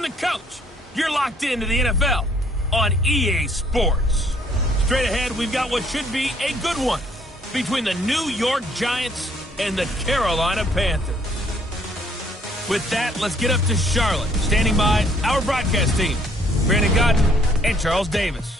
I'm the coach. You're locked into the NFL on EA Sports. Straight ahead, we've got what should be a good one between the New York Giants and the Carolina Panthers. With that, let's get up to Charlotte. Standing by, our broadcast team, Brandon Godden and Charles Davis.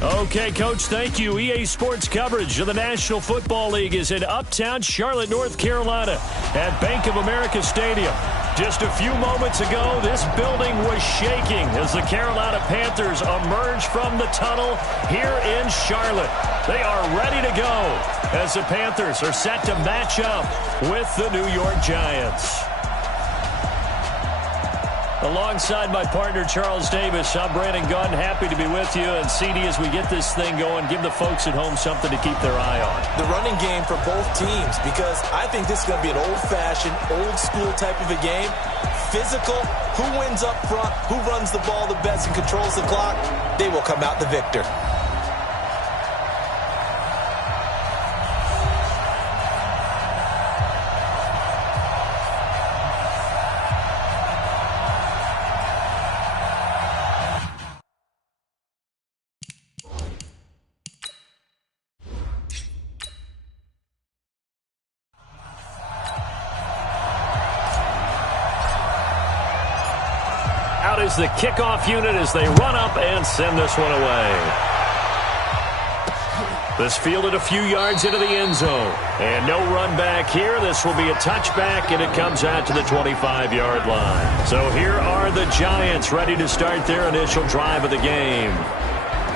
Okay, Coach, thank you. EA Sports coverage of the National Football League is in uptown Charlotte, North Carolina at Bank of America Stadium. Just a few moments ago, this building was shaking as the Carolina Panthers emerged from the tunnel here in Charlotte. They are ready to go as the Panthers are set to match up with the New York Giants. Alongside my partner, Charles Davis, I'm Brandon Gunn. Happy to be with you. And CD, as we get this thing going, give the folks at home something to keep their eye on. The running game for both teams, because I think this is going to be an old-fashioned, old-school type of a game. Physical, who wins up front, who runs the ball the best and controls the clock, they will come out the victor. Is the kickoff unit as they run up and send this one away. This fielded a few yards into the end zone. And no run back here. This will be a touchback, and it comes out to the 25-yard line. So here are the Giants ready to start their initial drive of the game.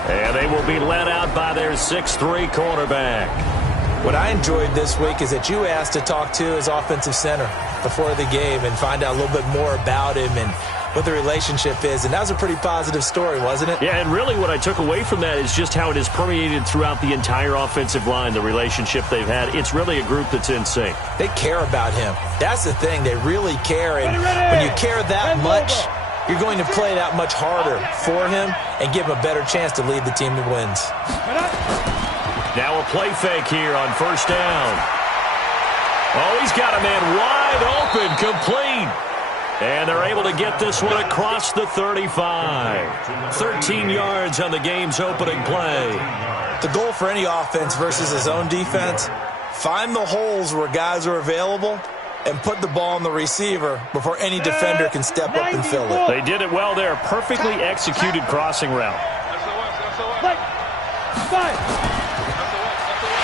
And they will be led out by their 6'3" quarterback. What I enjoyed this week is that you asked to talk to his offensive center before the game and find out a little bit more about him and what the relationship is, and that was a pretty positive story, wasn't it? Yeah, and really what I took away from that is just how it has permeated throughout the entire offensive line, the relationship they've had. It's really a group that's in sync. They care about him. That's the thing. They really care, and when you care that much, you're going to play that much harder for him and give him a better chance to lead the team to wins. Now a play fake here on first down. Oh, he's got a man wide open, complete. And they're able to get this one across the 35. 13 yards on the game's opening play. The goal for any offense versus his own defense, find the holes where guys are available and put the ball on the receiver before any defender can step up and fill it. They did it well there. Perfectly executed crossing route.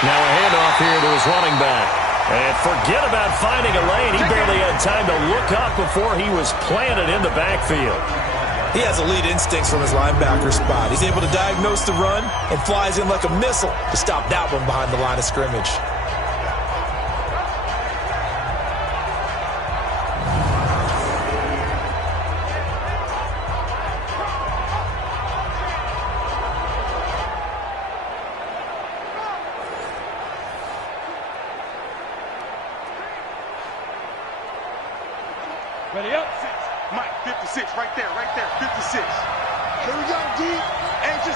Now a handoff here to his running back. And forget about finding a lane. He barely had time to look up before he was planted in the backfield. He has elite instincts from his linebacker spot. He's able to diagnose the run and flies in like a missile to stop that one behind the line of scrimmage. Ready up. Mike, 56, right there, 56. Here we go, D. And it's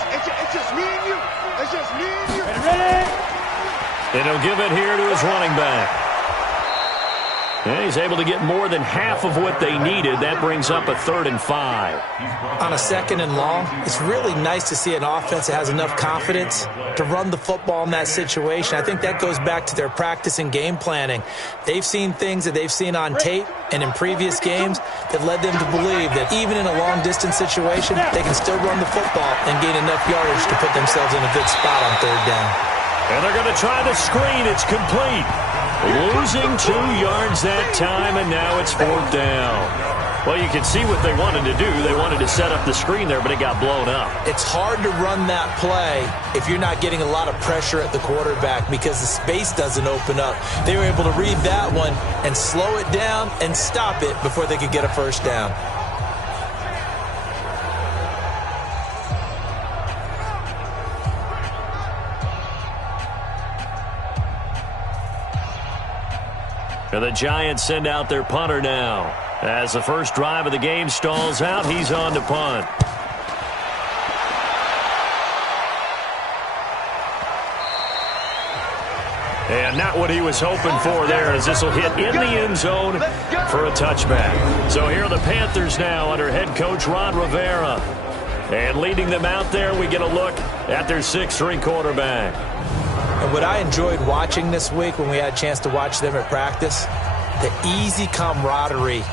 just me and you. It's just me and you. Ready? And he'll give it here to his running back. And he's able to get more than half of what they needed. That brings up a 3rd and 5. On a 2nd and long, it's really nice to see an offense that has enough confidence to run the football in that situation. I think that goes back to their practice and game planning. They've seen things that they've seen on tape and in previous games that led them to believe that even in a long-distance situation, they can still run the football and gain enough yardage to put themselves in a good spot on 3rd down. And they're going to try the screen. It's complete. Losing 2 yards that time, and now it's 4th down. Well, you can see what they wanted to do. They wanted to set up the screen there, but it got blown up. It's hard to run that play if you're not getting a lot of pressure at the quarterback because the space doesn't open up. They were able to read that one and slow it down and stop it before they could get a 1st down. And the Giants send out their punter now. As the first drive of the game stalls out, he's on to punt. And not what he was hoping for there, as this will hit in the end zone for a touchback. So here are the Panthers now under head coach Ron Rivera. And leading them out there, we get a look at their 6'3" quarterback. And what I enjoyed watching this week when we had a chance to watch them at practice, the easy camaraderie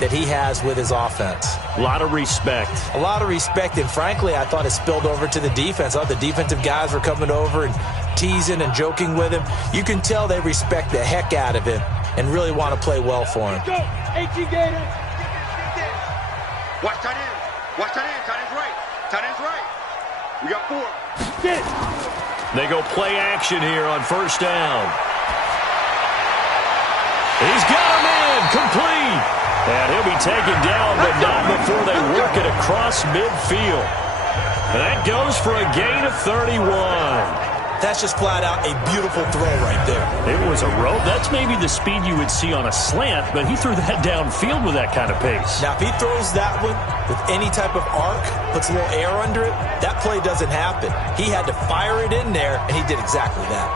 that he has with his offense. A lot of respect. A lot of respect, and frankly, I thought it spilled over to the defense. I thought the defensive guys were coming over and teasing and joking with him. You can tell they respect the heck out of him and really want to play well for him. Go, H.E. Gator. Watch tight end. Watch tight end. Tight end's right. Tight end's right. We got 4. Get it. They go play action here on first down. He's got him in, complete. And he'll be taken down, but not before they work it across midfield. And that goes for a gain of 31. That's just flat out a beautiful throw right there. It was a rope. That's maybe the speed you would see on a slant, but he threw that downfield with that kind of pace. Now, if he throws that one with any type of arc, puts a little air under it, that play doesn't happen. He had to fire it in there, and he did exactly that.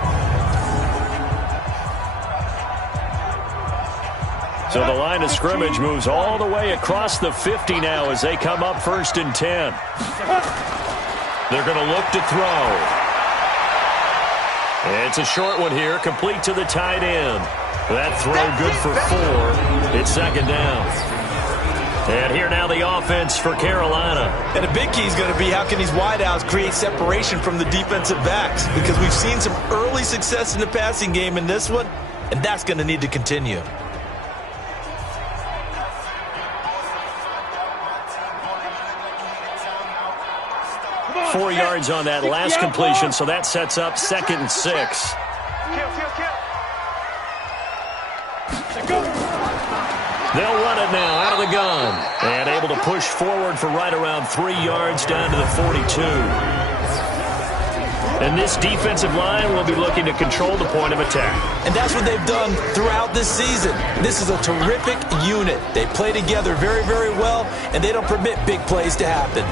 So the line of scrimmage moves all the way across the 50 now as they come up 1st and 10. They're going to look to throw. It's a short one here, complete to the tight end. That throw good for 4. It's 2nd down. And here now the offense for Carolina. And a big key is going to be how can these wideouts create separation from the defensive backs, because we've seen some early success in the passing game in this one, and that's going to need to continue. Four yards on that last completion, so that sets up 2nd and 6. They'll run it now out of the gun. And able to push forward for right around 3 yards down to the 42. And this defensive line will be looking to control the point of attack. And that's what they've done throughout this season. This is a terrific unit. They play together very, very well, and they don't permit big plays to happen.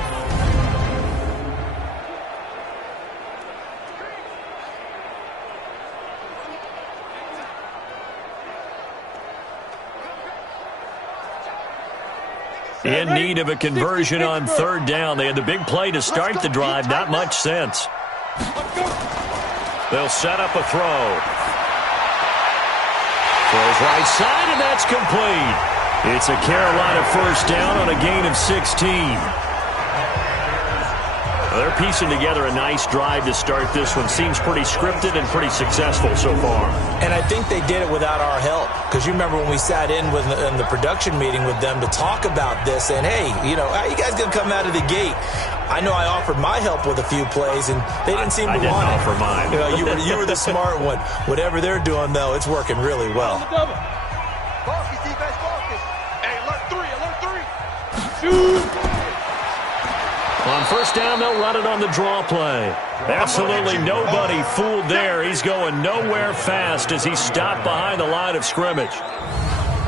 In need of a conversion on 3rd down. They had the big play to start the drive. Not much sense. They'll set up a throw. Throws right side, and that's complete. It's a Carolina 1st down on a gain of 16. They're piecing together a nice drive to start this one. Seems pretty scripted and pretty successful so far. And I think they did it without our help. Because you remember when we sat in the production meeting with them to talk about this, and hey, you know, how you guys going to come out of the gate? I know I offered my help with a few plays, and they didn't seem to want it. I didn't offer mine. You know, you were the smart one. Whatever they're doing, though, it's working really well. Focus, defense, focus. Hey, alert 3. Shoot. On 1st down, they'll run it on the draw play. Absolutely nobody fooled there. He's going nowhere fast as he's stopped behind the line of scrimmage.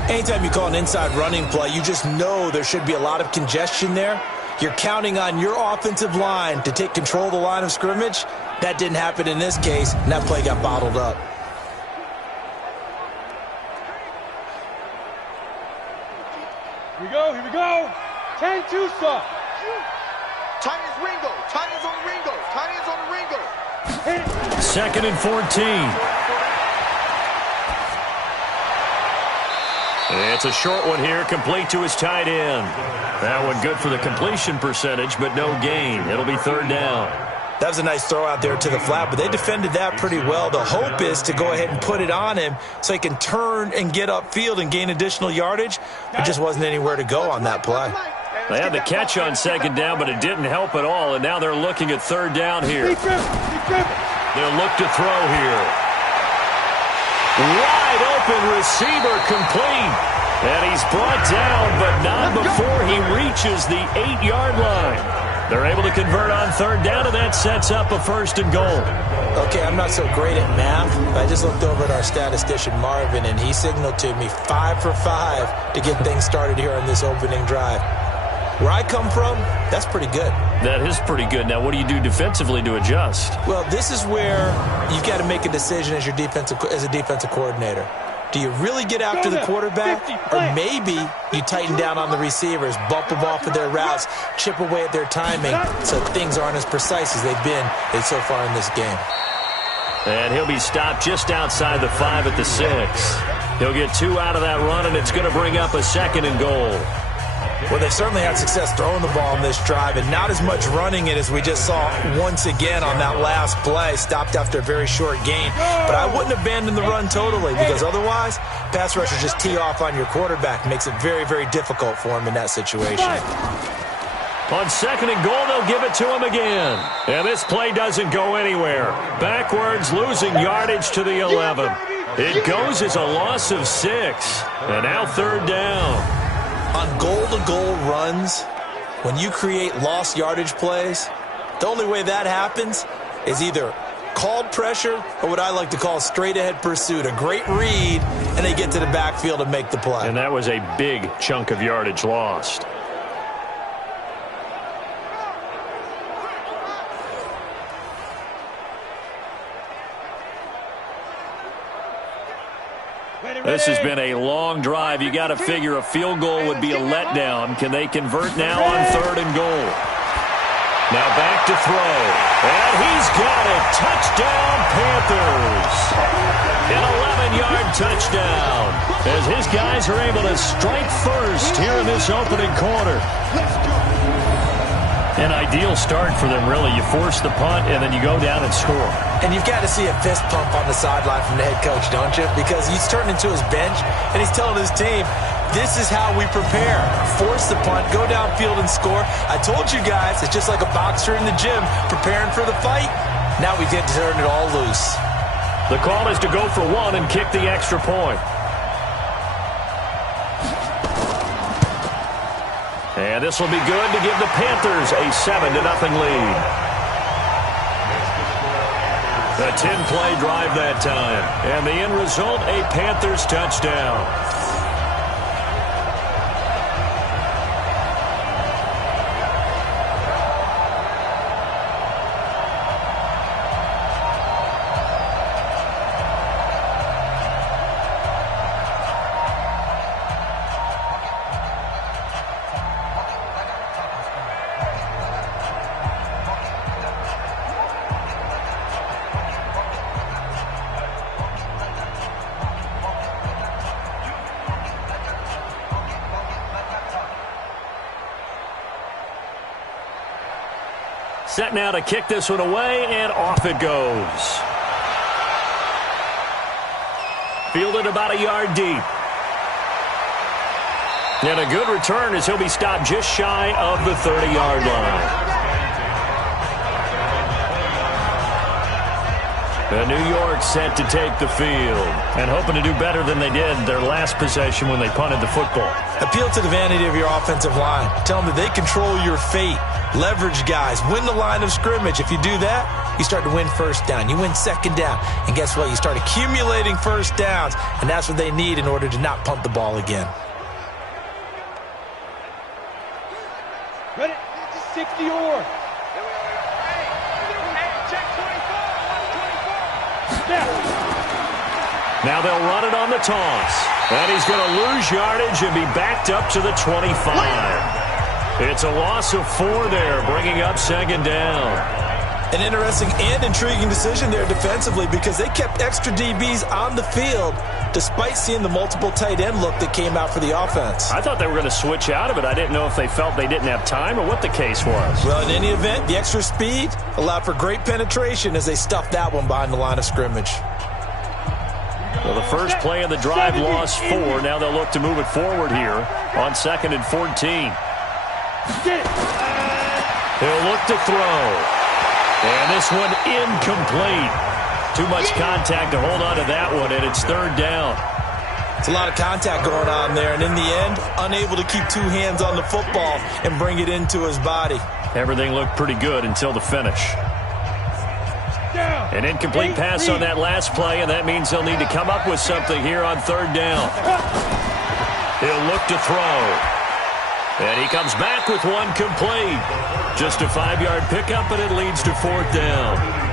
Anytime you call an inside running play, you just know there should be a lot of congestion there. You're counting on your offensive line to take control of the line of scrimmage. That didn't happen in this case, and that play got bottled up. Here we go. 10-2 stop. Tight ends Ringo. Tight ends on Ringo. Tight ends on the Ringo. 2nd and 14. It's a short one here, complete to his tight end. That one good for the completion percentage, but no gain. It'll be 3rd down. That was a nice throw out there to the flat, but they defended that pretty well. The hope is to go ahead and put it on him so he can turn and get upfield and gain additional yardage. There just wasn't anywhere to go on that play. They had the catch on 2nd down, but it didn't help at all, and now they're looking at 3rd down here. They'll look to throw here. Wide open receiver complete. And he's brought down, but not before he reaches the 8-yard line. They're able to convert on 3rd down, and that sets up a 1st and goal. Okay, I'm not so great at math, but I just looked over at our statistician, Marvin, and he signaled to me 5 for 5 to get things started here on this opening drive. Where I come from, that's pretty good. That is pretty good. Now, what do you do defensively to adjust? Well, this is where you've got to make a decision as a defensive coordinator. Do you really get after the quarterback, or maybe you tighten down on the receivers, bump them off of their routes, chip away at their timing so things aren't as precise as they've been so far in this game? And he'll be stopped just outside the 5 at the 6. He'll get 2 out of that run, and it's going to bring up a 2nd and goal. Well, they've certainly had success throwing the ball in this drive, and not as much running it as we just saw once again on that last play. Stopped after a very short gain. But I wouldn't abandon the run totally, because otherwise, pass rushers just tee off on your quarterback. Makes it very, very difficult for him in that situation. On 2nd and goal, they'll give it to him again. And this play doesn't go anywhere. Backwards, losing yardage to the 11. It goes as a loss of 6. And now 3rd down. On goal-to-goal runs, when you create lost yardage plays, the only way that happens is either called pressure or what I like to call straight-ahead pursuit. A great read, and they get to the backfield and make the play. And that was a big chunk of yardage lost. This has been a long drive. You got to figure a field goal would be a letdown. Can they convert now on 3rd and goal? Now back to throw. And he's got it. Touchdown, Panthers. An 11-yard touchdown as his guys are able to strike first here in this opening quarter. An ideal start for them, really. You force the punt, and then you go down and score. And you've got to see a fist pump on the sideline from the head coach, don't you? Because he's turning to his bench, and he's telling his team, this is how we prepare. Force the punt, go downfield and score. I told you guys, it's just like a boxer in the gym preparing for the fight. Now we get to turn it all loose. The call is to go for 1 and kick the extra point. And this will be good to give the Panthers a 7-0 lead. A 10-play drive that time. And the end result, a Panthers touchdown. Set now to kick this one away, and off it goes. Fielded about a yard deep. And a good return as he'll be stopped just shy of the 30-yard line. And New York set to take the field and hoping to do better than they did their last possession when they punted the football. Appeal to the vanity of your offensive line. Tell them that they control your fate. Leverage guys. Win the line of scrimmage. If you do that, you start to win first down. You win second down. And guess what? You start accumulating first downs. And that's what they need in order to not punt the ball again. Ready? 60 or. Now they'll run it on the toss. And he's going to lose yardage and be backed up to the 25. It's a loss of 4 there, bringing up 2nd down. An interesting and intriguing decision there defensively because they kept extra DBs on the field despite seeing the multiple tight end look that came out for the offense. I thought they were going to switch out of it. I didn't know if they felt they didn't have time or what the case was. Well, in any event, the extra speed allowed for great penetration as they stuffed that one behind the line of scrimmage. Well, the first play of the drive lost 4. Now they'll look to move it forward here on 2nd and 14. He'll look to throw. And this one incomplete. Too much contact to hold on to that one, and it's 3rd down. It's a lot of contact going on there, and in the end, unable to keep 2 hands on the football and bring it into his body. Everything looked pretty good until the finish. An incomplete pass on that last play, and that means they'll need to come up with something here on 3rd down. He'll look to throw. And he comes back with one complete. Just a 5-yard pickup, and it leads to 4th down.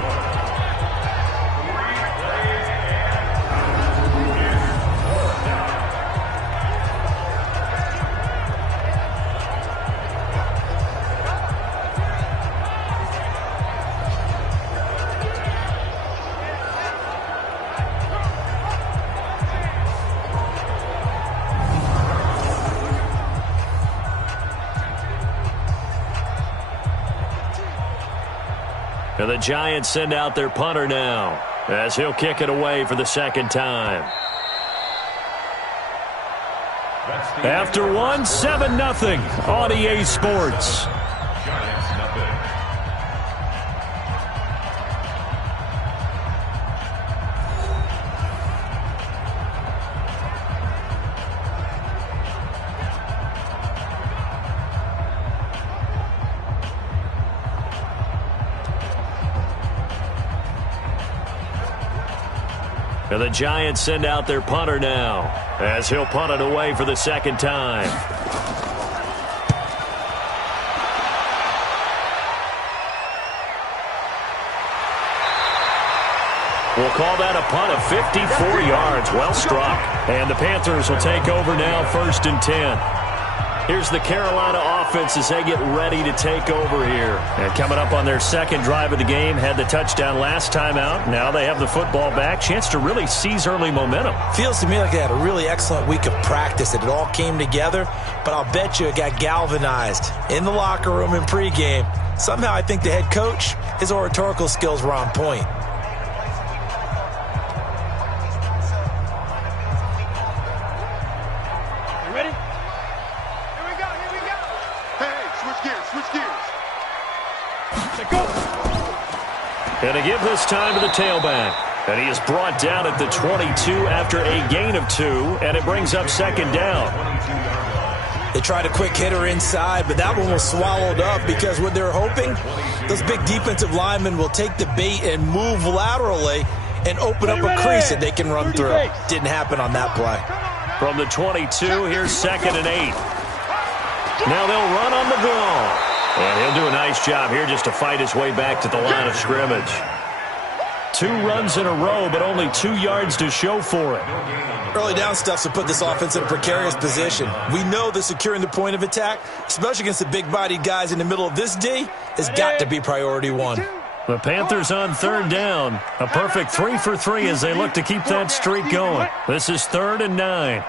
And the Giants send out their punter now, as he'll kick it away for the 2nd time. After one, 7-0 on EA Sports. And the Giants send out their punter now, as he'll punt it away for the 2nd time. We'll call that a punt of 54 yards. Well struck. And the Panthers will take over now, 1st and 10. Here's the Carolina offense as they get ready to take over here. And coming up on their 2nd drive of the game, had the touchdown last time out. Now they have the football back. Chance to really seize early momentum. Feels to me like they had a really excellent week of practice. It all came together, but I'll bet you it got galvanized in the locker room in pregame. Somehow I think the head coach, his oratorical skills were on point. And to give this time to the tailback. And he is brought down at the 22 after a gain of 2, and it brings up 2nd down. They tried a quick hitter inside, but that one was swallowed up because what they're hoping, those big defensive linemen will take the bait and move laterally and open up a crease that they can run through. Didn't happen on that play. From the 22, here's 2nd and 8. Now they'll run on the ball. And he'll do a nice job here just to fight his way back to the line of scrimmage. 2 runs in a row, but only 2 yards to show for it. Early down stuff to put this offense in a precarious position. We know that securing the point of attack, especially against the big-bodied guys in the middle of this D, has got to be priority 1. The Panthers on 3rd down. A perfect 3 for 3 as they look to keep that streak going. This is 3rd and 9.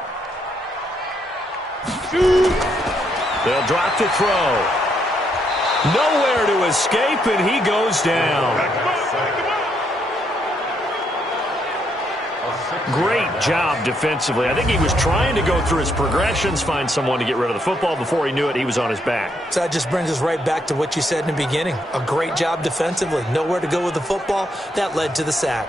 They'll drop the throw. Nowhere to escape, and he goes down. Great job defensively. I think he was trying to go through his progressions, find someone to get rid of the football. Before he knew it, he was on his back. So that just brings us right back to what you said in the beginning. A great job defensively. Nowhere to go with the football. That led to the sack.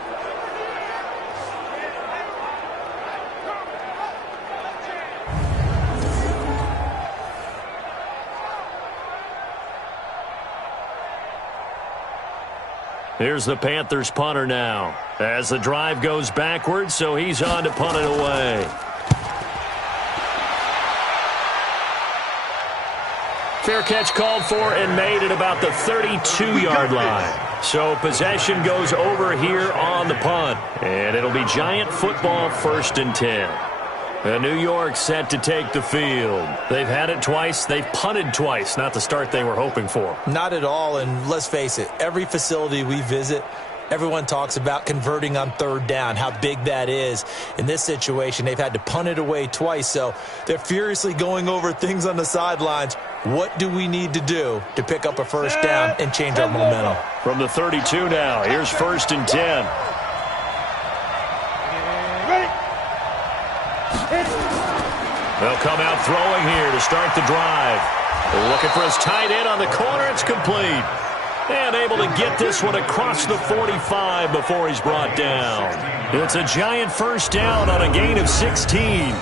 Here's the Panthers punter now as the drive goes backwards, so he's on to punt it away. Fair catch called for and made at about the 32-yard line. So possession goes over here on the punt, and it'll be Giant football, 1st and 10. And New York set to take the field. They've had it twice. They've punted twice. Not the start they were hoping for. Not at all, and let's face it, every facility we visit, everyone talks about converting on 3rd down, how big that is. In this situation, they've had to punt it away twice, so they're furiously going over things on the sidelines. What do we need to do to pick up a 1st down and change our momentum? From the 32 now, here's 1st and 10. They'll come out throwing here to start the drive. Looking for his tight end on the corner. It's complete. And able to get this one across the 45 before he's brought down. It's a Giant 1st down on a gain of 16.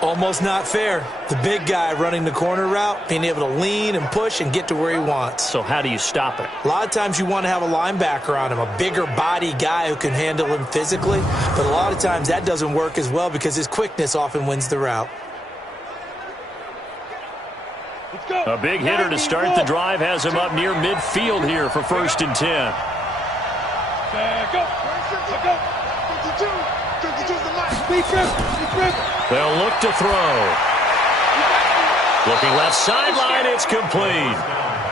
Almost not fair. The big guy running the corner route, being able to lean and push and get to where he wants. So how do you stop it? A lot of times you want to have a linebacker on him, a bigger body guy who can handle him physically. But a lot of times that doesn't work as well because his quickness often wins the route. A big hitter to start the drive has him up near midfield here for 1st and 10. They'll look to throw. Looking left sideline, it's complete.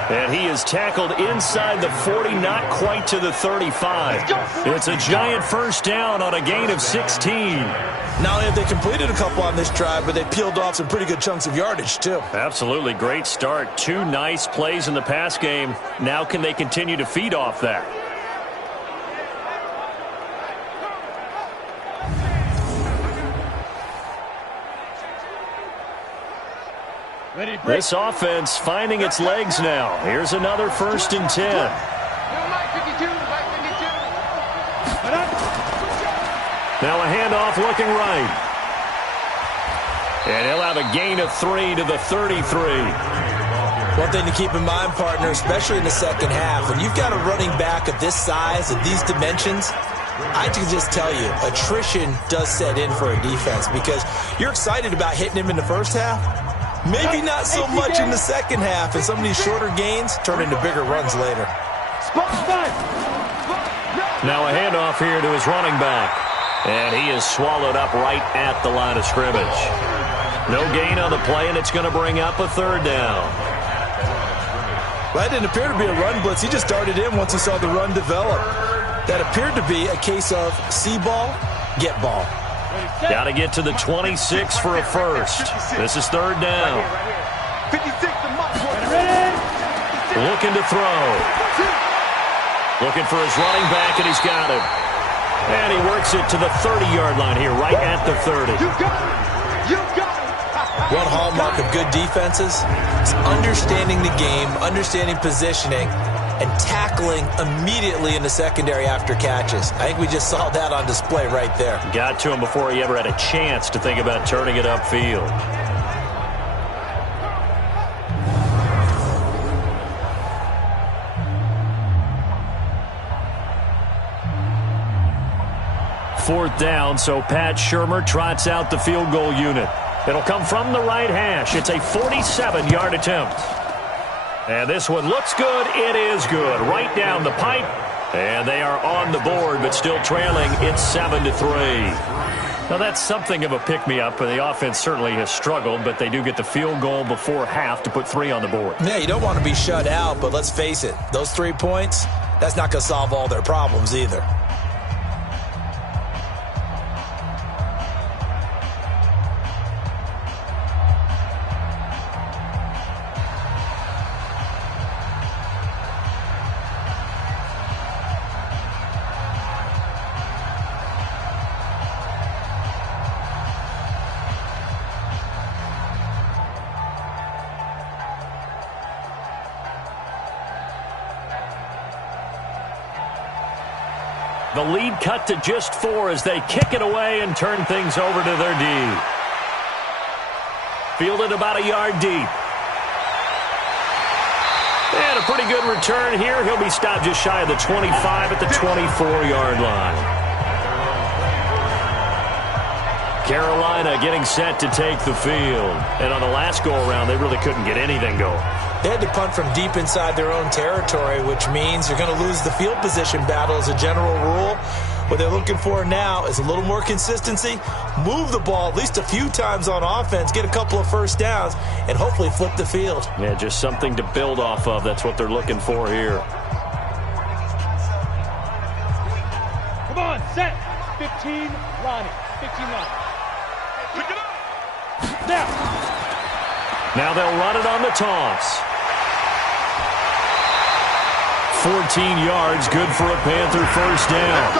And he is tackled inside the 40, not quite to the 35. It's a giant first down on a gain of 16. Not only have they completed a couple on this drive, but they peeled off some pretty good chunks of yardage, too. Absolutely great start. 2 nice plays in the pass game. Now can they continue to feed off that? This offense finding its legs now. Here's another 1st and 10. Now a handoff looking right. And he'll have a gain of 3 to the 33. One thing to keep in mind, partner, especially in the second half, when you've got a running back of this size, of these dimensions, I can just tell you, attrition does set in for a defense because you're excited about hitting him in the first half. Maybe not so much in the second half, and some of these shorter gains turn into bigger runs later. Now a handoff here to his running back. And he is swallowed up right at the line of scrimmage. No gain on the play, and it's going to bring up a 3rd down. Well, that didn't appear to be a run blitz. He just darted in once he saw the run develop. That appeared to be a case of see ball, get ball. Got to get to the 26 for a first. This is 3rd down. Looking to throw. Looking for his running back, and he's got him. And he works it to the 30-yard line here, right at the 30. One hallmark of good defenses is understanding the game, understanding positioning, and tackling immediately in the secondary after catches. I think we just saw that on display right there. Got to him before he ever had a chance to think about turning it upfield. Fourth down, so Pat Shurmur trots out the field goal unit. It'll come from the right hash. It's a 47-yard attempt. And this one looks good. It is good. Right down the pipe. And they are on the board, but still trailing. It's 7-3. Now, that's something of a pick-me-up, and the offense certainly has struggled, but they do get the field goal before half to put 3 on the board. Yeah, you don't want to be shut out, but let's face it. Those 3 points, that's not going to solve all their problems either. The lead cut to just 4 as they kick it away and turn things over to their D. Fielded about a yard deep. And a pretty good return here. He'll be stopped just shy of the 25 at the 24-yard line. Carolina getting set to take the field. And on the last go-around, they really couldn't get anything going. They had to punt from deep inside their own territory, which means you're going to lose the field position battle as a general rule. What they're looking for now is a little more consistency, move the ball at least a few times on offense, get a couple of first downs, and hopefully flip the field. Yeah, just something to build off of. That's what they're looking for here. Come on, set. 15, Ronnie. 15, Ronnie. Pick it up. Now they'll run it on the toss. 14 yards, good for a Panther first down.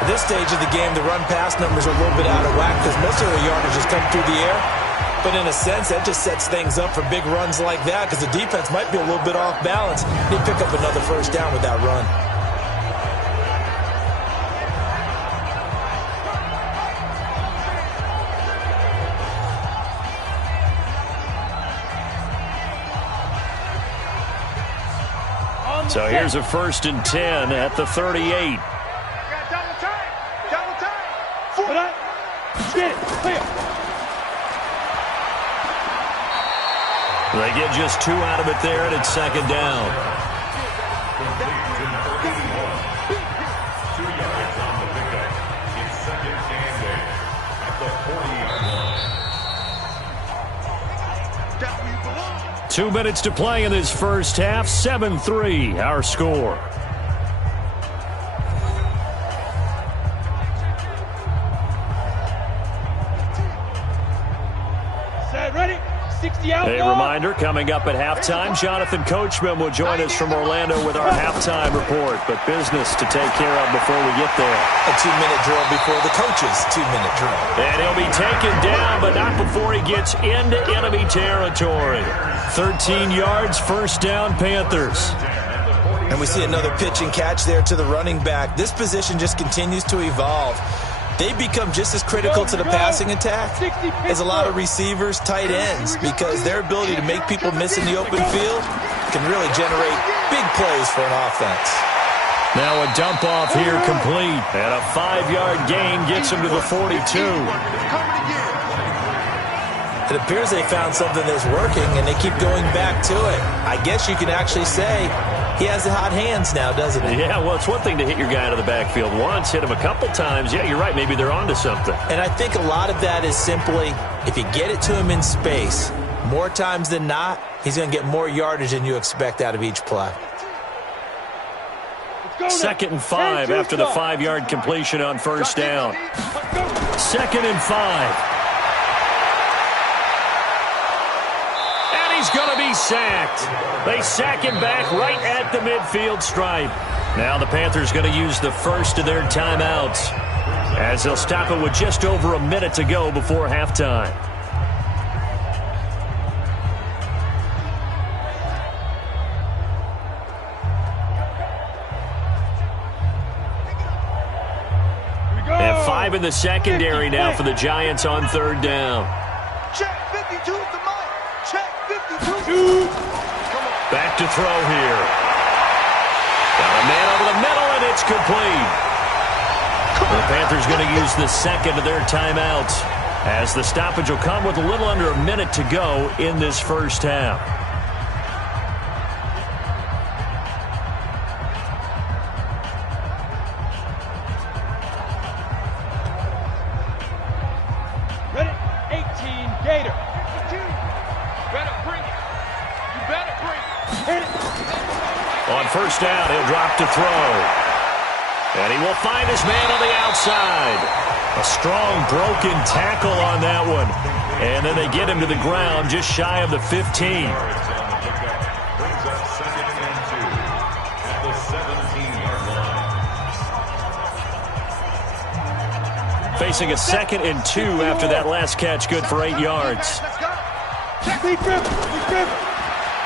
At this stage of the game, the run-pass numbers are a little bit out of whack because most of the yardage has come through the air. But in a sense, that just sets things up for big runs like that because the defense might be a little bit off balance. They pick up another first down with that run. So here's a 1st and 10 at the 38. Double time. Get it. Clear. They get just 2 out of it there, and it's second down. Line. 2 minutes to play in this first half. 7-3, our score. Set, ready, 60 out. A reminder, coming up at halftime, Jonathan Coachman will join us from Orlando with our halftime report. But business to take care of before we get there. A 2-minute drill before the coach's 2-minute drill. And he'll be taken down, but not before he gets into enemy territory. 13 yards, first down, Panthers. And we see another pitch and catch there to the running back. This position just continues to evolve. They become just as critical to the passing attack as a lot of receivers, tight ends, because their ability to make people miss in the open field can really generate big plays for an offense. Now a dump off here complete, and a 5-yard gain gets him to the 42. It appears they found something that's working, and they keep going back to it. I guess you can actually say he has the hot hands now, doesn't he? Yeah, well, it's one thing to hit your guy out of the backfield once, hit him a couple times. Yeah, you're right. Maybe they're onto something. And I think a lot of that is simply, if you get it to him in space, more times than not, he's going to get more yardage than you expect out of each play. 2nd and 5 after the 5-yard completion on first down. 2nd and 5. He's going to be sacked. They sack him back right at the midfield stripe. Now the Panthers going to use the first of their timeouts, as they'll stop it with just over a minute to go before halftime. And 5 in the secondary now for the Giants on third down. Check 52 is the mic. Check 52. Back to throw here. Got a man over the middle, and it's complete. The Panthers going to use the second of their timeouts, as the stoppage will come with a little under a minute to go in this first half. Ready, 18, Gator. On first down, he'll drop to throw. And he will find his man on the outside. A strong broken tackle on that one. And then they get him to the ground just shy of the 15. Facing a 2nd and 2 after that last catch, good for 8 yards.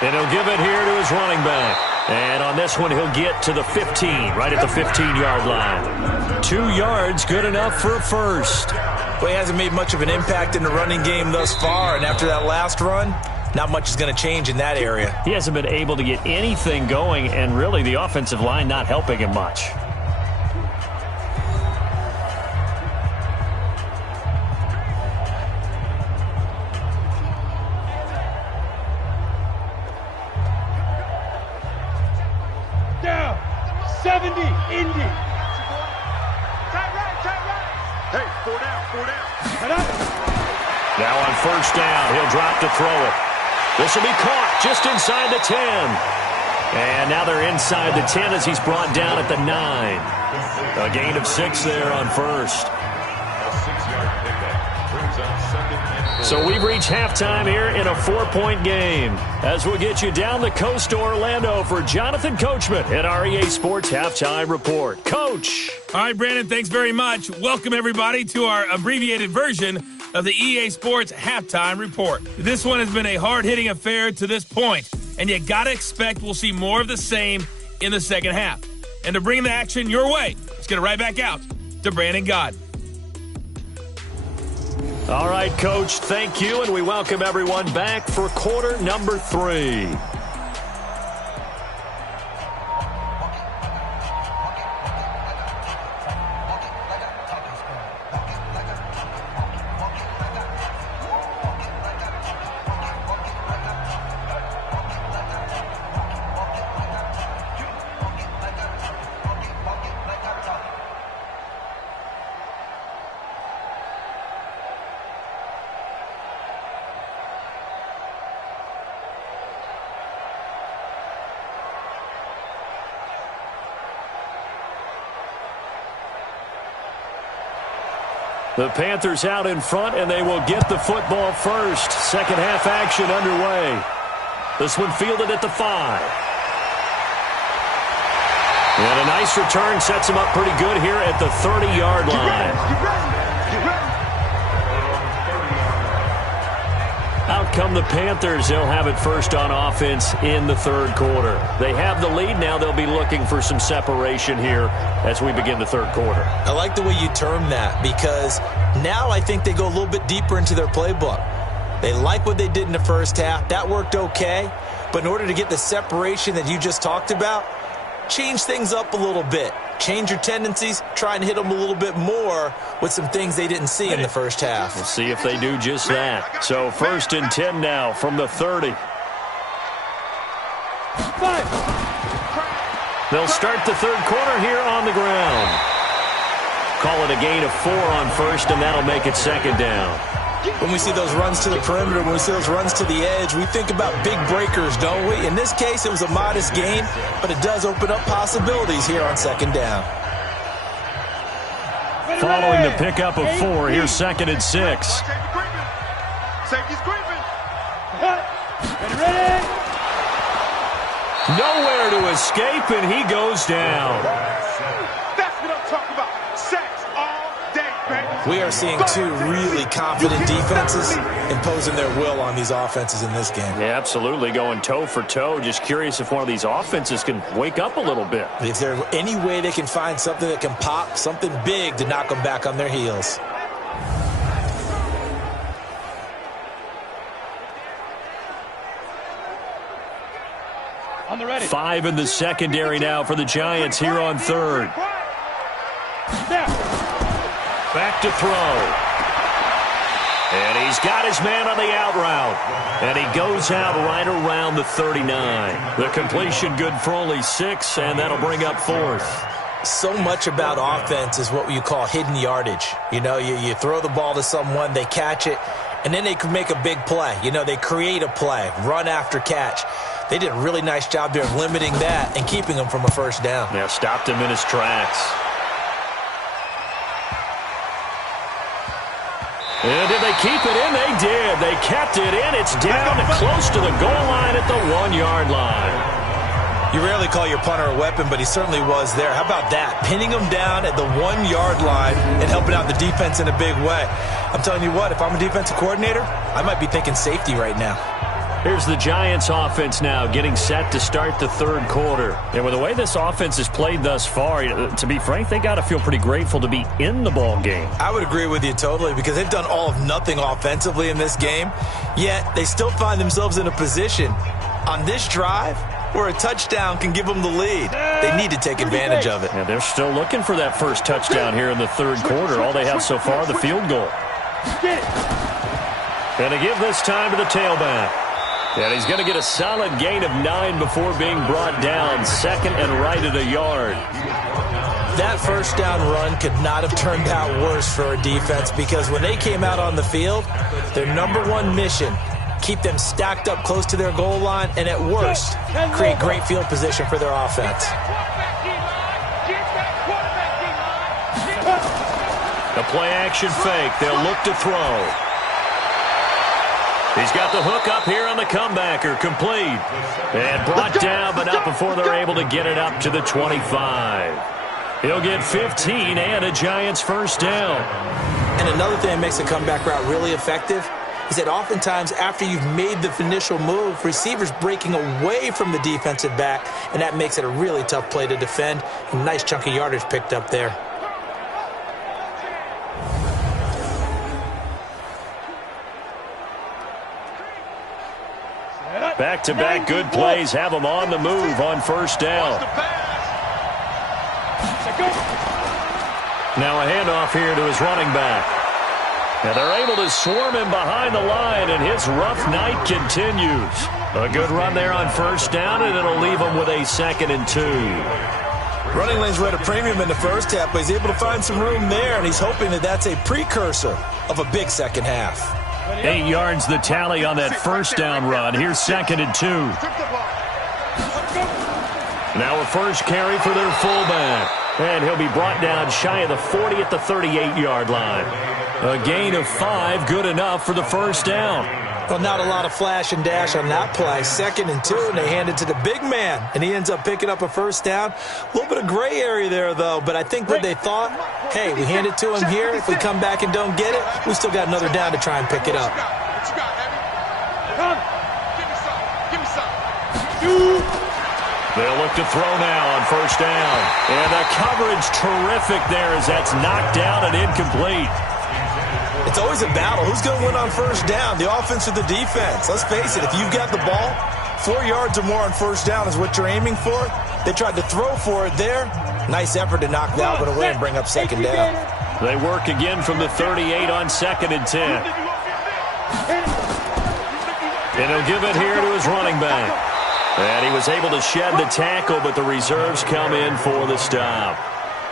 And he'll give it here to his running back. And on this one, he'll get to the 15, right at the 15-yard line. 2 yards, good enough for a first. Well, he hasn't made much of an impact in the running game thus far, and after that last run, not much is going to change in that area. He hasn't been able to get anything going, and really the offensive line not helping him much. Down, 70, Indy. Hey, 4 down. Now on first down, he'll drop to throw it. This will be caught just inside the 10. And now they're inside the 10 as he's brought down at the 9. A gain of 6 there on first. So we've reached halftime here in a 4-point game, as we'll get you down the coast to Orlando for Jonathan Coachman at our EA Sports Halftime Report. Coach. All right, Brandon, thanks very much. Welcome, everybody, to our abbreviated version of the EA Sports Halftime Report. This one has been a hard-hitting affair to this point, and you got to expect we'll see more of the same in the second half. And to bring the action your way, let's get it right back out to Brandon Gaudin. All right, Coach, thank you, and we welcome everyone back for quarter number 3. The Panthers out in front, and they will get the football first. Second half action underway. This one fielded at the 5. And a nice return sets him up pretty good here at the 30-yard line. Out come the Panthers. They'll have it first on offense in the third quarter. They have the lead. Now they'll be looking for some separation here as we begin the third quarter. I like the way you term that, because now I think they go a little bit deeper into their playbook. They like what they did in the first half. That worked okay. But in order to get the separation that you just talked about, change things up a little bit. Change your tendencies, try and hit them a little bit more with some things they didn't see in the first half. We'll see if they do just that. So 1st and 10 now from the 30. They'll start the third quarter here on the ground. Call it a gain of 4 on first, and that'll make it second down. When we see those runs to the perimeter, when we see those runs to the edge, we think about big breakers, don't we? In this case, it was a modest gain, but it does open up possibilities here on second down. Following the pickup of 4, here's 2nd and 6. Safety's creeping. Ready. Nowhere to escape, and he goes down. That's what I'm talking about. Sacks all day, baby. We are seeing two really confident defenses imposing their will on these offenses in this game. Yeah, absolutely, going toe for toe. Just curious if one of these offenses can wake up a little bit. If there's any way they can find something that can pop, something big to knock them back on their heels. On the ready. 5 in the secondary now for the Giants here on third. Back to throw. And he's got his man on the out route. And he goes out right around the 39. The completion good for only 6, and that'll bring up 4th. So much about offense is what you call hidden yardage. You know, you throw the ball to someone, they catch it, and then they can make a big play. You know, they create a play, run after catch. They did a really nice job there of limiting that and keeping him from a first down. Yeah, stopped him in his tracks. And did they keep it in? They did. They kept it in. It's down close to the goal line at the 1-yard line. You rarely call your punter a weapon, but he certainly was there. How about that? Pinning him down at the 1-yard line and helping out the defense in a big way. I'm telling you what, if I'm a defensive coordinator, I might be thinking safety right now. Here's the Giants offense now getting set to start the third quarter. And with the way this offense has played thus far, to be frank, they got to feel pretty grateful to be in the ball game. I would agree with you totally, because they've done all of nothing offensively in this game, yet they still find themselves in a position on this drive where a touchdown can give them the lead. They need to take advantage of it. And they're still looking for that first touchdown here in the third quarter. All they have so far, the field goal. And they give this time to the tailback. And he's going to get a solid gain of 9 before being brought down. 2nd and right at a yard. That first down run could not have turned out worse for a defense, because when they came out on the field, their #1 mission, keep them stacked up close to their goal line, and at worst, create great field position for their offense. The play-action fake. They'll look to throw. He's got the hook up here on the comebacker, complete. And brought down, but not before they're able to get it up to the 25. He'll get 15 and a Giants first down. And another thing that makes a comeback route really effective is that oftentimes after you've made the initial move, receivers breaking away from the defensive back, and that makes it a really tough play to defend. A nice chunk of yardage picked up there. Back-to-back good plays have them on the move on first down. Now a handoff here to his running back. And they're able to swarm him behind the line, and his rough night continues. A good run there on first down, and it'll leave him with a 2nd and 2. Running lanes were at a premium in the first half, but he's able to find some room there, and he's hoping that that's a precursor of a big second half. 8 yards the tally on that first down run. Here's 2nd and 2. Now a first carry for their fullback. And he'll be brought down shy of the 40 at the 38-yard line. A gain of 5, good enough for the first down. Well, not a lot of flash and dash on that play. 2nd and 2, and they hand it to the big man, and he ends up picking up a first down. A little bit of gray area there, though, but I think what they thought, hey, we hand it to him here. If we come back and don't get it, we still got another down to try and pick it up. What you got, baby? Come. Give me some. Give me some. They'll look to throw now on first down. And the coverage terrific there as that's knocked down and incomplete. It's always a battle. Who's going to win on first down, the offense or the defense? Let's face it, if you've got the ball, 4 yards or more on first down is what you're aiming for. They tried to throw for it there. Nice effort to knock that one away and bring up second down. They work again from the 38 on 2nd and 10. And he'll give it here to his running back. And he was able to shed the tackle, but the reserves come in for the stop.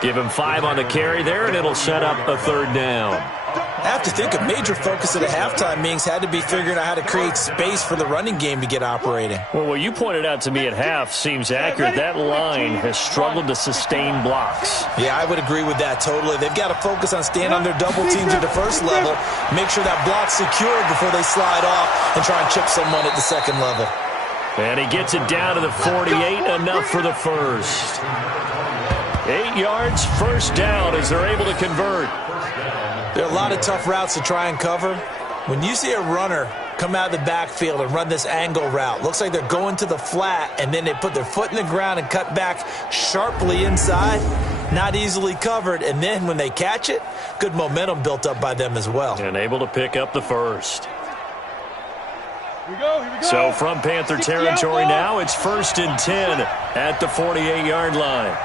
Give him 5 on the carry there, and it'll set up a 3rd down. I have to think a major focus of the halftime meetings had to be figuring out how to create space for the running game to get operating. Well, what you pointed out to me at half seems accurate. That line has struggled to sustain blocks. Yeah, I would agree with that totally. They've got to focus on staying on their double teams at the first level, make sure that block's secured before they slide off and try and chip someone at the second level. And he gets it down to the 48, enough for the first. 8 yards, first down as they're able to convert. There are a lot of tough routes to try and cover. When you see a runner come out of the backfield and run this angle route, looks like they're going to the flat, and then they put their foot in the ground and cut back sharply inside. Not easily covered, and then when they catch it, good momentum built up by them as well. And able to pick up the first. Here we go. So from Panther territory now, it's 1st and 10 at the 48-yard line.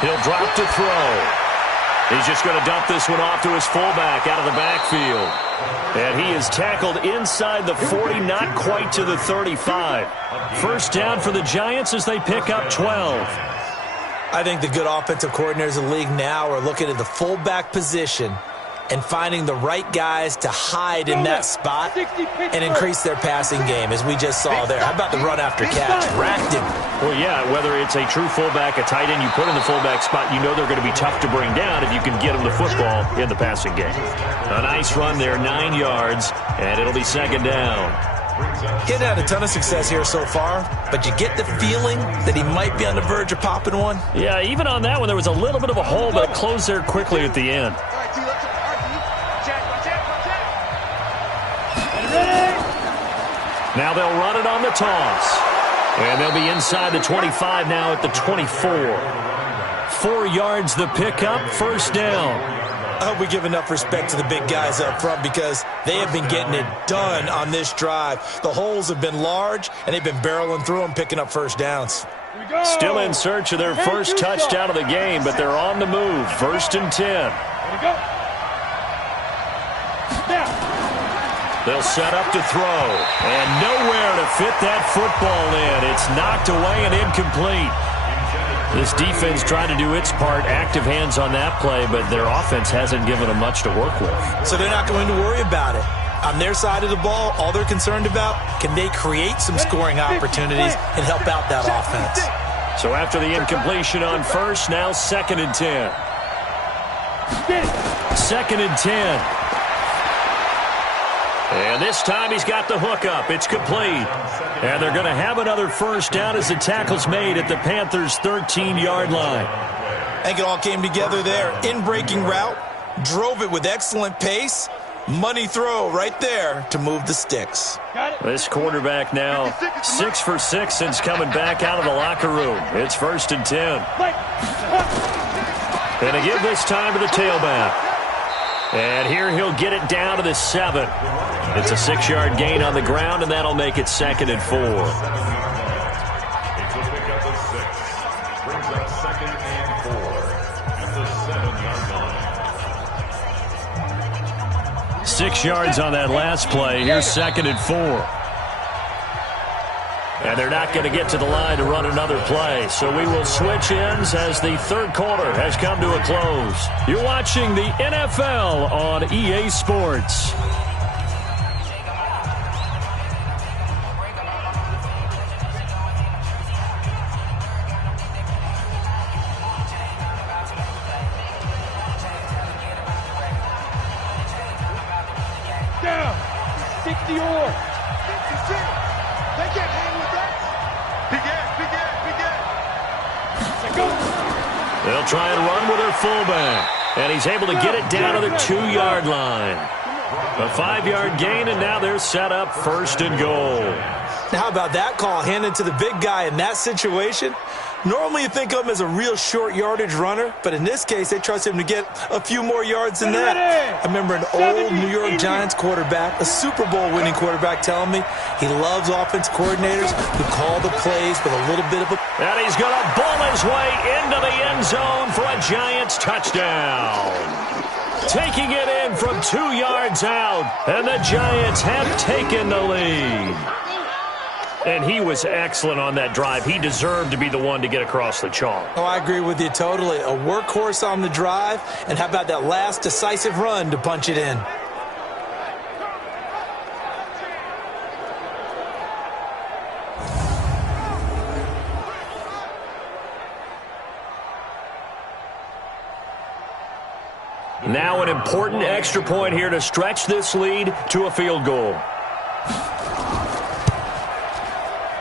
He'll drop to throw. He's just going to dump this one off to his fullback out of the backfield. And he is tackled inside the 40, not quite to the 35. First down for the Giants as they pick up 12. I think the good offensive coordinators in the league now are looking at the fullback position and finding the right guys to hide in that spot and increase their passing game, as we just saw there. How about the run after catch? Racked him. Well, yeah, whether it's a true fullback, a tight end you put in the fullback spot, you know they're going to be tough to bring down if you can get them the football in the passing game. A nice run there, 9 yards, and it'll be 2nd down. He hadn't had a ton of success here so far, but you get the feeling that he might be on the verge of popping one. Yeah, even on that one, there was a little bit of a hole, but it closed there quickly at the end. Now they'll run it on the toss. And they'll be inside the 25 now at the 24. 4 yards the pickup, first down. I hope we give enough respect to the big guys up front because they have been getting it done on this drive. The holes have been large, and they've been barreling through them, picking up first downs. Still in search of their first touchdown of the game, but they're on the move. 1st and 10. They'll set up to throw, and nowhere to fit that football in. It's knocked away and incomplete. This defense trying to do its part, active hands on that play, but their offense hasn't given them much to work with. So they're not going to worry about it. On their side of the ball, all they're concerned about, can they create some scoring opportunities and help out that offense? So after the incompletion on first, now 2nd and 10. 2nd and 10. And this time he's got the hook up. It's complete. And they're going to have another first down as the tackle's made at the Panthers' 13-yard line. I think it all came together there. In-breaking route, drove it with excellent pace. Money throw right there to move the sticks. This quarterback now 6 for 6 since coming back out of the locker room. It's 1st and 10. And to give this time to the tailback. And here he'll get it down to the 7. It's a 6-yard gain on the ground, and that'll make it 2nd and 4. Brings up 2nd and 4 at the 7-yard line. 6 yards on that last play. Here's 2nd and 4. And they're not going to get to the line to run another play. So we will switch ends as the third quarter has come to a close. You're watching the NFL on EA Sports. They'll try and run with their fullback. And he's able to get it down to the 2-yard line. A 5-yard gain, and now they're set up 1st and goal. Now, how about that call handed to the big guy in that situation? Normally you think of him as a real short yardage runner, but in this case they trust him to get a few more yards than that. I remember an old New York Giants quarterback, a Super Bowl winning quarterback, telling me he loves offense coordinators who call the plays with a little bit of a... And he's going to bull his way into the end zone for a Giants touchdown. Taking it in from 2 yards out, and the Giants have taken the lead. And he was excellent on that drive. He deserved to be the one to get across the chalk. Oh, I agree with you totally. A workhorse on the drive, and how about that last decisive run to punch it in? Now an important extra point here to stretch this lead to a field goal.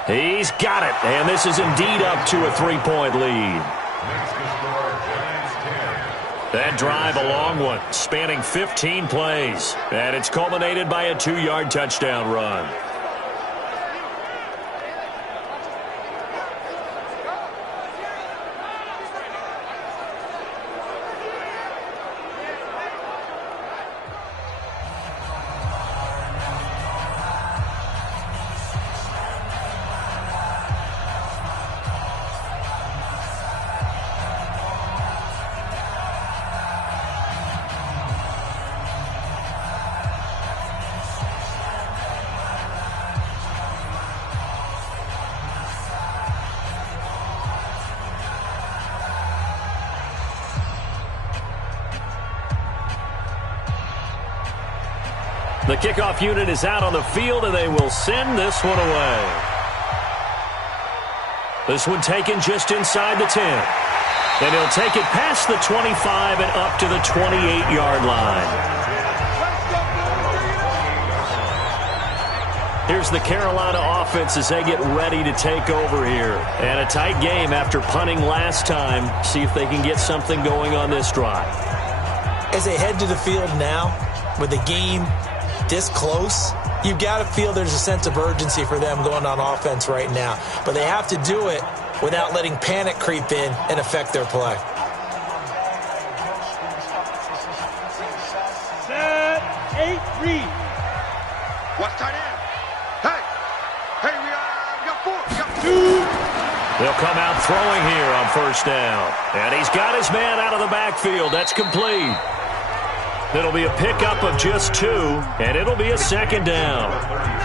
He's got it, and this is indeed up to a 3-point lead. That drive, a long one, spanning 15 plays, and it's culminated by a 2-yard touchdown run. The kickoff unit is out on the field, and they will send this one away. This one taken just inside the 10. And he'll take it past the 25 and up to the 28-yard line. Here's the Carolina offense as they get ready to take over here. And a tight game after punting last time. See if they can get something going on this drive. As they head to the field now, with the game this close, you've got to feel there's a sense of urgency for them going on offense right now. But they have to do it without letting panic creep in and affect their play. Set, 8, read. Watch tight end. Hey, we got 4. We got 2. They'll come out throwing here on first down. And he's got his man out of the backfield. That's complete. It'll be a pickup of just 2, and it'll be a second down.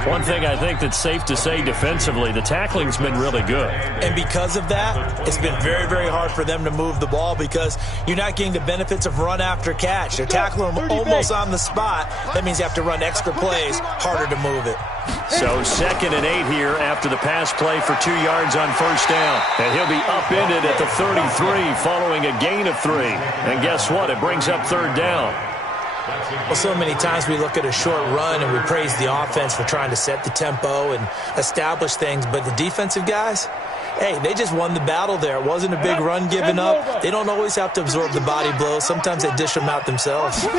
One thing I think that's safe to say defensively, the tackling's been really good. And because of that, it's been very, very hard for them to move the ball because you're not getting the benefits of run after catch. They're tackling them almost on the spot. That means you have to run extra plays, harder to move it. So 2nd and 8 here after the pass play for 2 yards on first down. And he'll be upended at the 33 following a gain of 3. And guess what? It brings up 3rd down. Well, so many times we look at a short run and we praise the offense for trying to set the tempo and establish things, but the defensive guys, hey, they just won the battle there. It wasn't a big run given up. They don't always have to absorb the body blows. Sometimes they dish them out themselves. On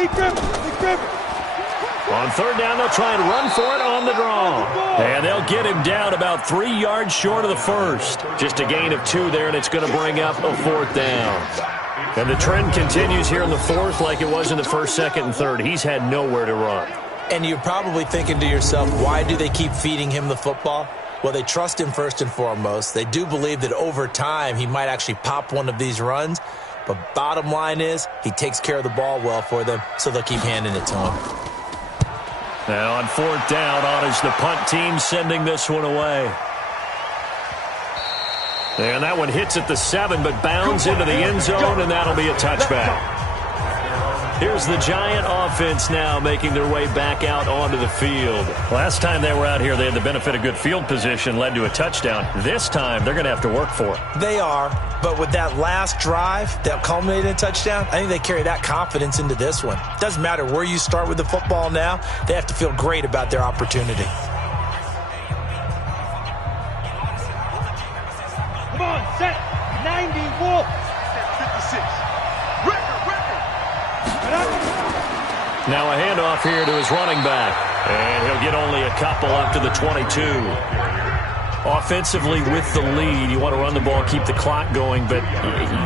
3rd down, they'll try and run for it on the draw. And they'll get him down about 3 yards short of the first. Just a gain of 2 there, and it's going to bring up a 4th down. And the trend continues here in the 4th like it was in the 1st, 2nd, and 3rd. He's had nowhere to run. And you're probably thinking to yourself, why do they keep feeding him the football? Well, they trust him first and foremost. They do believe that over time he might actually pop one of these runs. But bottom line is he takes care of the ball well for them, so they'll keep handing it to him. Now on 4th down, on is the punt team sending this one away. And that one hits at the 7, but bounds into the end zone, and that'll be a touchback. Here's the Giant offense now making their way back out onto the field. Last time they were out here, they had the benefit of good field position, led to a touchdown. This time, they're going to have to work for it. They are, but with that last drive that culminated in a touchdown, I think they carry that confidence into this one. Doesn't matter where you start with the football now, they have to feel great about their opportunity. Come on, set, 91. Now a handoff here to his running back. And he'll get only a couple up to the 22. Offensively with the lead, you want to run the ball, keep the clock going, but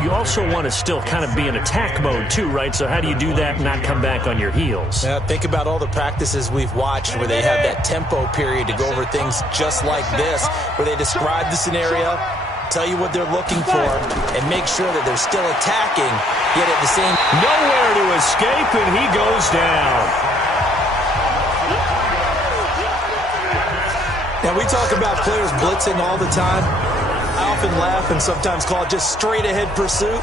you also want to still kind of be in attack mode too, right? So how do you do that and not come back on your heels? Yeah, think about all the practices we've watched where they have that tempo period to go over things just like this, where they describe the scenario, tell you what they're looking for, and make sure that they're still attacking, yet at the same... Nowhere to escape, and he goes down. Now, we talk about players blitzing all the time. I often laugh and sometimes call it just straight-ahead pursuit.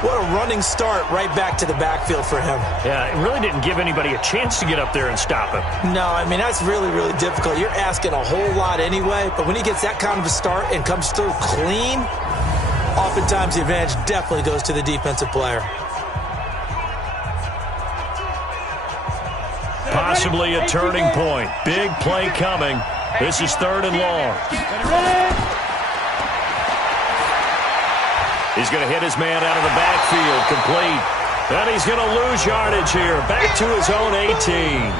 What a running start right back to the backfield for him. Yeah, it really didn't give anybody a chance to get up there and stop him. No, I mean, that's really, really difficult. You're asking a whole lot anyway, but when he gets that kind of a start and comes through clean, oftentimes the advantage definitely goes to the defensive player. Possibly a turning point. Big play coming. This is 3rd and long. He's going to hit his man out of the backfield, complete. And he's going to lose yardage here, back to his own 18.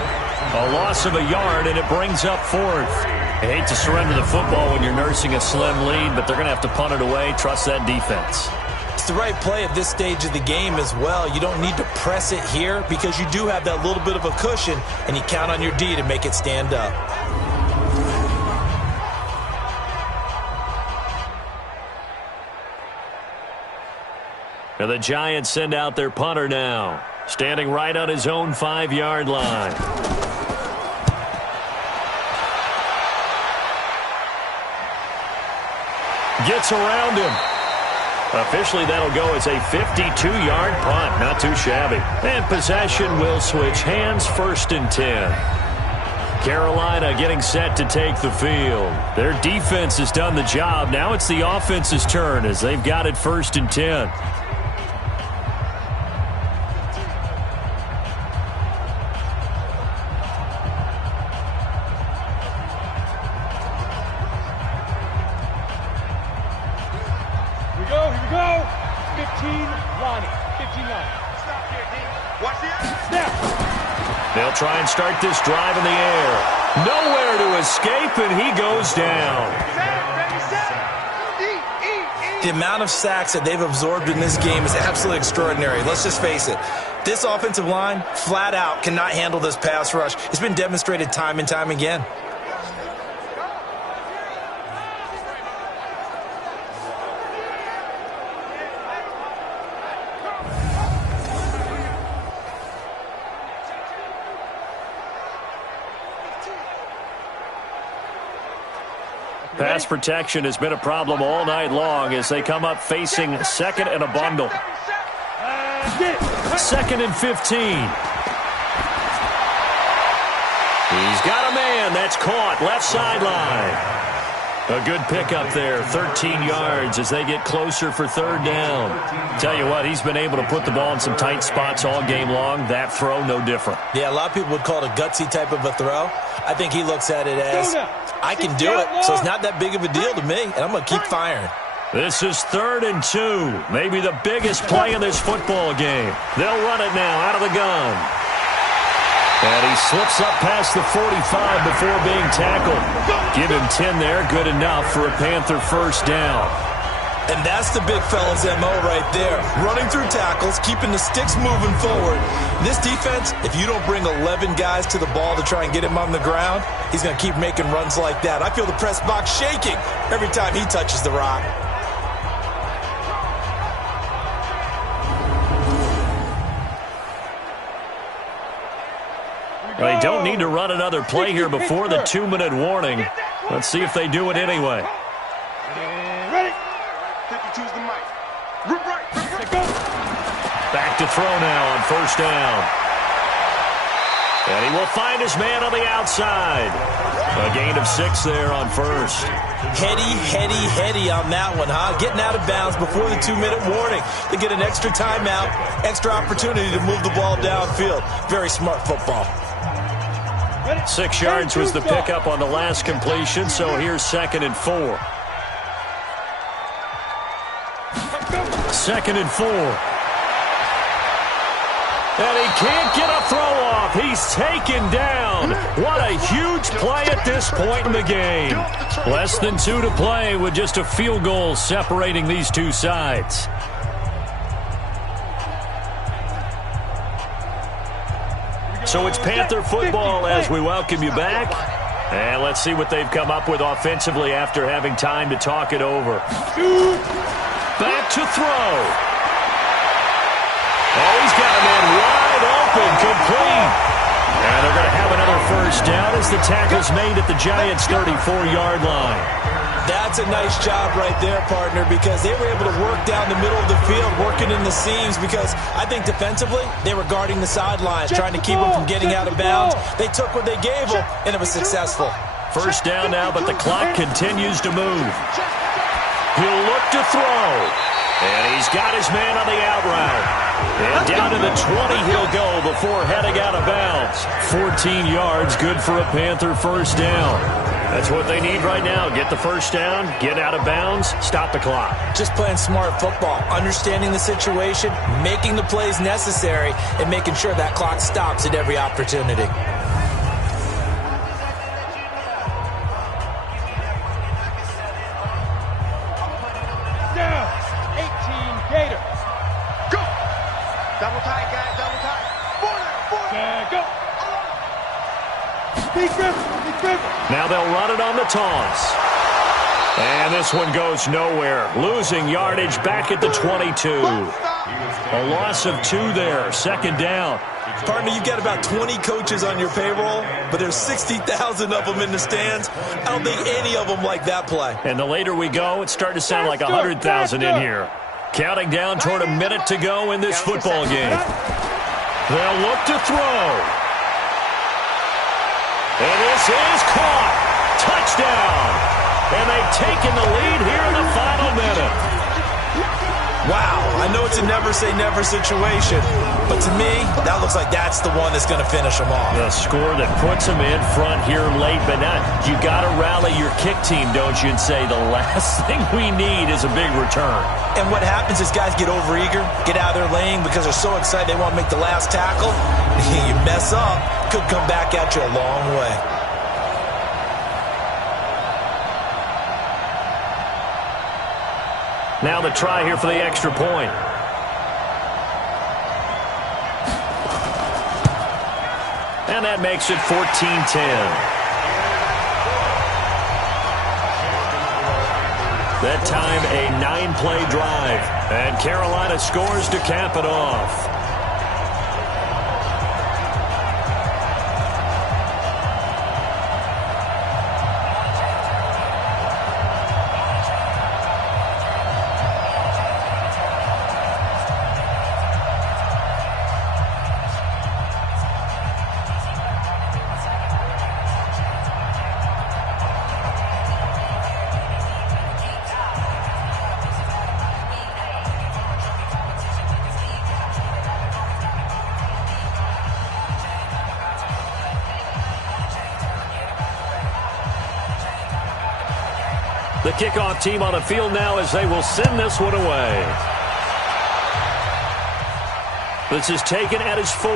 A loss of a yard, and it brings up 4th. I hate to surrender the football when you're nursing a slim lead, but they're going to have to punt it away. Trust that defense. It's the right play at this stage of the game as well. You don't need to press it here because you do have that little bit of a cushion, and you count on your D to make it stand up. And the Giants send out their punter now, standing right on his own 5-yard line. Gets around him. Officially, that'll go as a 52-yard punt. Not too shabby. And possession will switch hands, 1st and 10. Carolina getting set to take the field. Their defense has done the job. Now it's the offense's turn as they've got it 1st and 10. Here we go. 15 Lonnie. 15 Lonnie. Stop here, D. Watch this. Snap. They'll try and start this drive in the air. Nowhere to escape, and he goes down. The amount of sacks that they've absorbed in this game is absolutely extraordinary. Let's just face it. This offensive line, flat out, cannot handle this pass rush. It's been demonstrated time and time again. Pass protection has been a problem all night long as they come up facing 2nd and a bundle. 2nd and 15. He's got a man. That's caught. Left sideline. A good pickup there. 13 yards as they get closer for 3rd down. Tell you what, he's been able to put the ball in some tight spots all game long. That throw, no different. Yeah, a lot of people would call it a gutsy type of a throw. I think he looks at it as, I can do it, so it's not that big of a deal to me, and I'm going to keep firing. This is 3rd and 2. Maybe the biggest play in this football game. They'll run it now out of the gun. And he slips up past the 45 before being tackled. Give him 10 there. Good enough for a Panther 1st down. And that's the big fella's MO right there. Running through tackles, keeping the sticks moving forward. This defense, if you don't bring 11 guys to the ball to try and get him on the ground, he's going to keep making runs like that. I feel the press box shaking every time he touches the rock. They don't need to run another play here before the 2-minute warning. Let's see if they do it anyway. Ready? 52's the mic. Right. Back to throw now on 1st down. And he will find his man on the outside. A gain of 6 there on 1st. Heady on that one, huh? Getting out of bounds before the 2-minute warning. They get an extra timeout, extra opportunity to move the ball downfield. Very smart football. 6 yards was the pickup on the last completion, so here's 2nd and 4. 2nd and 4. And he can't get a throw off. He's taken down. What a huge play at this point in the game. Less than 2 to play with just a field goal separating these two sides. So it's Panther football as we welcome you back. And let's see what they've come up with offensively after having time to talk it over. Back to throw. Oh, he's got a man wide open, complete. And they're going to have another first down as the tackle's made at the Giants' 34-yard line. That's a nice job right there, partner, because they were able to work down the middle of the field, working in the seams, because I think defensively they were guarding the sidelines, trying to keep them from getting out of bounds. They took what they gave them, and it was successful. First down now, but the clock continues to move. He'll look to throw. And he's got his man on the out route. And down to the 20 he'll go before heading out of bounds. 14 yards, good for a Panther first down. That's what they need right now. Get the first down, get out of bounds, stop the clock. Just playing smart football, understanding the situation, making the plays necessary, and making sure that clock stops at every opportunity. Down. 18 Gators. Go. Double tight, guys. Double tight. Go. Big River. Now they'll run it on the toss. And this one goes nowhere. Losing yardage back at the 22. A loss of 2 there. Second down. Partner, you've got about 20 coaches on your payroll, but there's 60,000 of them in the stands. I don't think any of them like that play. And the later we go, it's starting to sound like 100,000 in here. Counting down toward a minute to go in this football game. They'll look to throw. And this is caught. Touchdown. And they've taken the lead here in the final minute. Wow, I know it's a never-say-never situation, but to me, that looks like that's the one that's going to finish them off. The score that puts them in front here late, but not. You got to rally your kick team, don't you, and say the last thing we need is a big return. And what happens is guys get overeager, get out of their lane because they're so excited they want to make the last tackle. You mess up, could come back at you a long way. Now the try here for the extra point. And that makes it 14-10. That time a 9-play drive. And Carolina scores to cap it off. The kickoff team on the field now as they will send this one away. This is taken at his 4.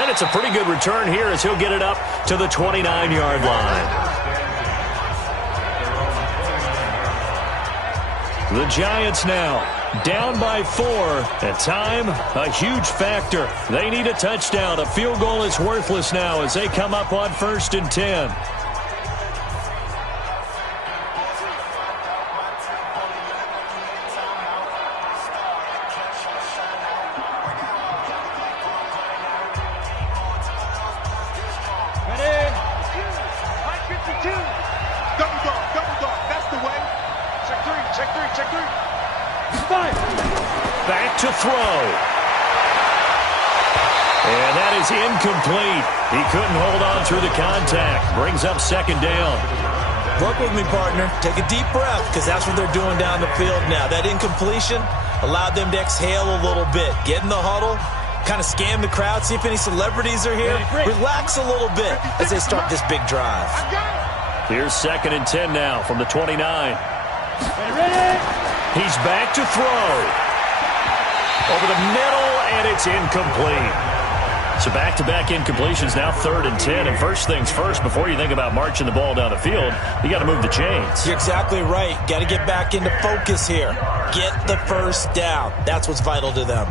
And it's a pretty good return here as he'll get it up to the 29-yard line. The Giants now down by 4. At time, a huge factor. They need a touchdown. A field goal is worthless now as they come up on 1st and 10. Back to throw. And that is incomplete. He couldn't hold on through the contact. Brings up 2nd down. Work with me, partner. Take a deep breath, because that's what they're doing down the field now. That incompletion allowed them to exhale a little bit. Get in the huddle, kind of scan the crowd, see if any celebrities are here. Relax a little bit as they start this big drive. Here's 2nd and 10 now from the 29. Ready? He's back to throw. over the middle, and it's incomplete. So back-to-back incompletions, now 3rd and 10. And first things first, before you think about marching the ball down the field, you got to move the chains. You're exactly right. Got to get back into focus here. Get the first down. That's what's vital to them.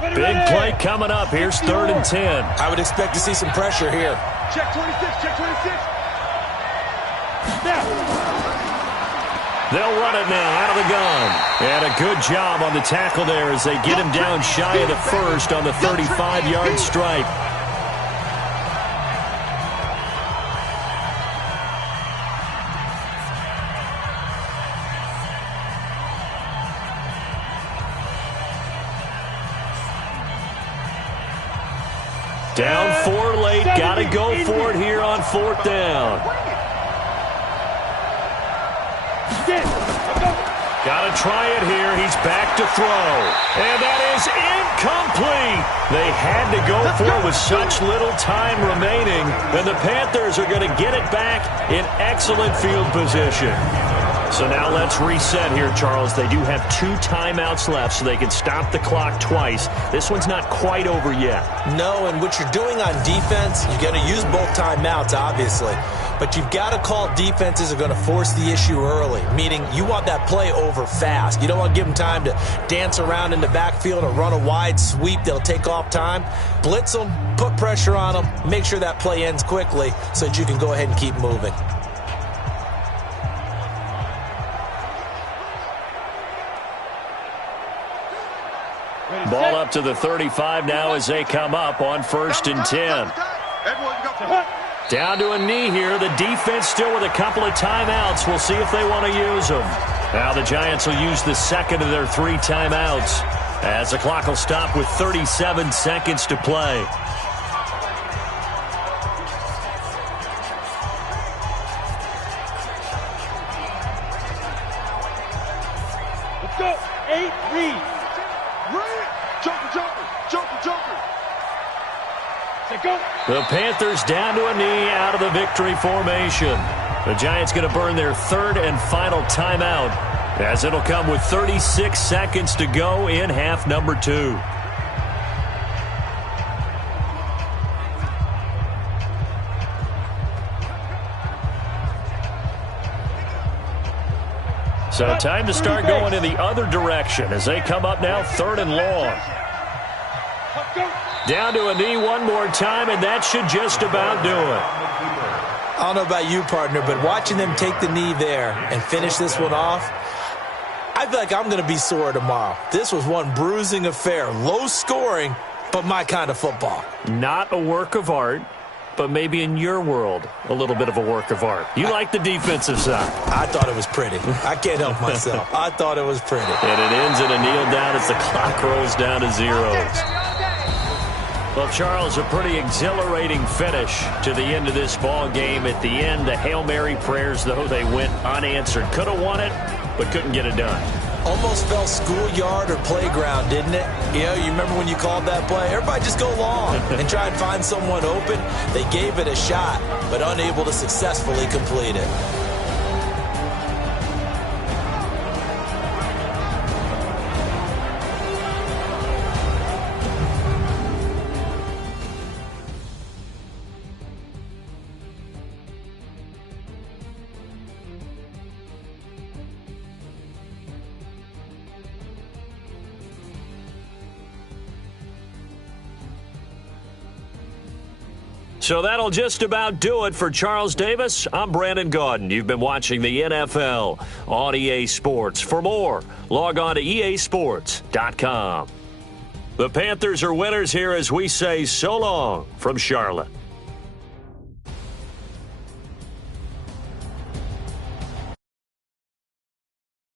Big play coming up. Here's 3rd and 10. I would expect to see some pressure here. Check 26, check 26. Now. They'll run it now out of the gun. And a good job on the tackle there as they get him down shy of the first on the 35-yard stripe. Down 4 late. Got to go for it here on 4th down. Got to try it here. He's back to throw. And that is incomplete. They had to go for it with such little time remaining. And the Panthers are going to get it back in excellent field position. So now let's reset here, Charles. They do have 2 timeouts left, so they can stop the clock twice. This one's not quite over yet. No, and what you're doing on defense, you're going to use both timeouts, obviously. But you've got to call defenses are going to force the issue early, meaning you want that play over fast. You don't want to give them time to dance around in the backfield or run a wide sweep that'll take off time. Blitz them, put pressure on them, make sure that play ends quickly so that you can go ahead and keep moving. Ball up to the 35 now as they come up on 1st and 10. Down to a knee here. The defense still with a couple of timeouts. We'll see if they want to use them. Now the Giants will use the second of their 3 timeouts as the clock will stop with 37 seconds to play. Let's go. 8 read. Joker. Go. The Panthers down to a knee out of the victory formation. The Giants going to burn their 3rd and final timeout as it'll come with 36 seconds to go in half number 2. So time to start going in the other direction as they come up now 3rd and long. Down to a knee one more time, and that should just about do it. I don't know about you, partner, but watching them take the knee there and finish this one off, I feel like I'm going to be sore tomorrow. This was one bruising affair. Low scoring, but my kind of football. Not a work of art, but maybe in your world, a little bit of a work of art. You like the defensive side. I thought it was pretty. I can't help myself. I thought it was pretty. And it ends in a kneel down as the clock rolls down to zeros. Well, Charles, a pretty exhilarating finish to the end of this ball game. At the end, the Hail Mary prayers, though, they went unanswered. Could have won it, but couldn't get it done. Almost felt schoolyard or playground, didn't it? You know, you remember when you called that play? Everybody just go long and try and find someone open. They gave it a shot, but unable to successfully complete it. So that'll just about do it for Charles Davis. I'm Brandon Gaudin. You've been watching the NFL on EA Sports. For more, log on to easports.com. The Panthers are winners here as we say so long from Charlotte.